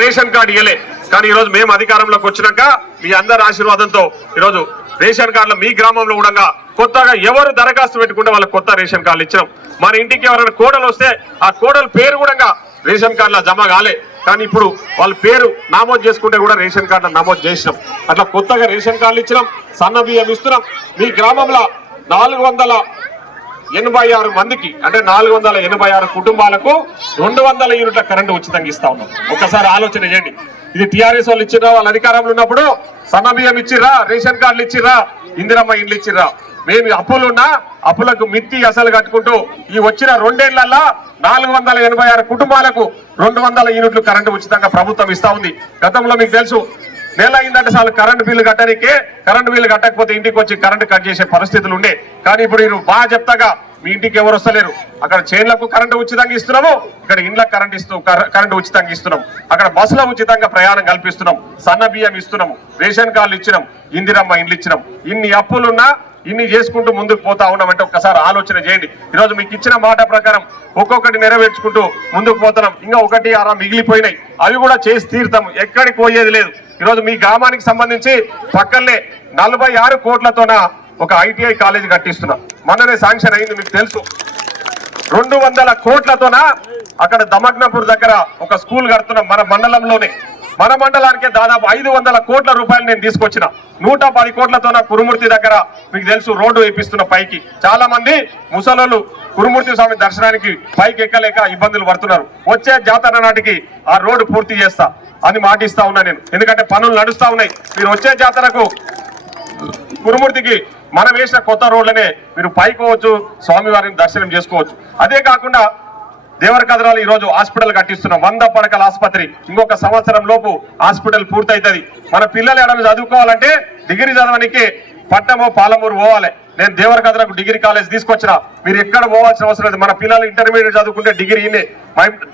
Ration card ఇవ్వలే కానీ ఈ రోజు మేము అధికారంలోకి వచ్చినాక మీ అందరి ఆశీర్వాదంతో ఈరోజు రేషన్ కార్డులు మీ గ్రామంలో కూడా కొత్తగా ఎవరు దరఖాస్తు పెట్టుకుంటే వాళ్ళకి కొత్త రేషన్ కార్డులు ఇచ్చినాం. మన ఇంటికి ఎవరైనా కోడలు వస్తే ఆ కోడలు పేరు కూడా రేషన్ కార్డులో జమ కాలే కానీ ఇప్పుడు వాళ్ళ పేరు నమోదు చేసుకుంటే కూడా రేషన్ కార్డులో నమోదు చేసినాం. అట్లా కొత్తగా రేషన్ కార్డులు ఇచ్చినాం. సన్న బియ్యం ఇస్తున్నాం. మీ గ్రామంలో 486 మందికి అంటే 486 కుటుంబాలకు 200 యూనిట్ల కరెంటు ఉచితంగా ఇస్తా ఉన్నాం. ఒక్కసారి ఆలోచన చేయండి. ఇది టీఆర్ఎస్ వాళ్ళు ఇచ్చిర్రా, వాళ్ళ అధికారంలో ఉన్నప్పుడు సన్న బియ్యం ఇచ్చిర్రా, రేషన్ కార్డులు ఇచ్చిర్రా, ఇందిరమ్మ ఇండ్లు ఇచ్చిర్రా. మేము అప్పులున్నా అప్పులకు మిత్తి అసలు కట్టుకుంటూ ఈ వచ్చిన 2 ఏళ్లలో 486 కుటుంబాలకు 200 యూనిట్లు కరెంటు ఉచితంగా ప్రభుత్వం ఇస్తా ఉంది. గతంలో మీకు తెలుసు నెల అయిందంటే చాలు కరెంటు బిల్లు కట్టడానికే, కరెంటు బిల్లు కట్టకపోతే ఇంటికి వచ్చి కరెంటు కట్ చేసే పరిస్థితులు ఉండే. కానీ ఇప్పుడు మీరు బాగా చెప్తాగా మీ ఇంటికి ఎవరు వస్తలేరు. అక్కడ చైన్లకు కరెంటు ఉచితంగా ఇస్తున్నాము, ఇక్కడ ఇండ్లకు కరెంటు ఉచితంగా ఇస్తున్నాం, అక్కడ బస్సులో ఉచితంగా ప్రయాణం కల్పిస్తున్నాం, సన్న బియ్యం ఇస్తున్నాము, రేషన్ కార్డులు ఇచ్చినాం, ఇందిరమ్మ ఇండ్లు ఇచ్చినాం. ఇన్ని అప్పులున్నా ఇన్ని చేసుకుంటూ ముందుకు పోతా ఉన్నామంటే ఒక్కసారి ఆలోచన చేయండి. ఈరోజు మీకు ఇచ్చిన మాట ప్రకారం ఒక్కొక్కటి నెరవేర్చుకుంటూ ముందుకు పోతున్నాం. ఇంకా 1, 6 మిగిలిపోయినాయి, అవి కూడా చేసి తీరుతాం. ఎక్కడికి పోయేది లేదు. ఈరోజు మీ గ్రామానికి సంబంధించి పక్కనే 46 కోట్లతోన ఒక ఐటీఐ కాలేజీ కట్టిస్తున్నాం. మొన్ననే శాంక్షన్ అయింది, మీకు తెలుసు. 200 కోట్లతోన అక్కడ దమగ్నపూర్ దగ్గర ఒక స్కూల్ కడుతున్నాం. మన మండలంలోనే, మన మండలానికే దాదాపు 500 కోట్ల రూపాయలు నేను తీసుకొచ్చిన. 110 కోట్లతోన కురుమూర్తి దగ్గర మీకు తెలుసు రోడ్డు వేపిస్తున్న. పైకి చాలా మంది ముసలోళ్ళు కురుమూర్తి స్వామి దర్శనానికి పైకి ఎక్కలేక ఇబ్బందులు పడుతున్నారు. వచ్చే జాతర నాటికి ఆ రోడ్డు పూర్తి చేస్తా అని మాటిస్తా ఉన్నా నేను. ఎందుకంటే పనులు నడుస్తా ఉన్నాయి. మీరు వచ్చే జాతరకు కురుమూర్తికి మనం వేసిన కొత్త రోడ్లనే మీరు పైకి పోవచ్చు, స్వామివారిని దర్శనం చేసుకోవచ్చు. అదే కాకుండా దేవరకద్రాలు ఈరోజు హాస్పిటల్ కట్టిస్తున్నాం. 100 పడకల ఆసుపత్రి. ఇంకొక సంవత్సరం లోపు హాస్పిటల్ పూర్తవుతుంది. మన పిల్లలు ఎడమ చదువుకోవాలంటే డిగ్రీ చదవడానికి పట్నమో పాలమూరు పోవాలి. నేను దేవరకద్రకు డిగ్రీ కాలేజ్ తీసుకొచ్చిన. మీరు ఎక్కడ పోవాల్సిన అవసరం లేదు. మన పిల్లలు ఇంటర్మీడియట్ చదువుకుంటే డిగ్రీ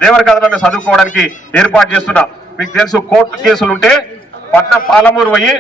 దేవరకద్రలో చదువుకోవడానికి ఏర్పాటు చేస్తున్నా. మీకు తెలుసు కోర్టు కేసులు ఉంటే పట్నం పాలమూరు పోయి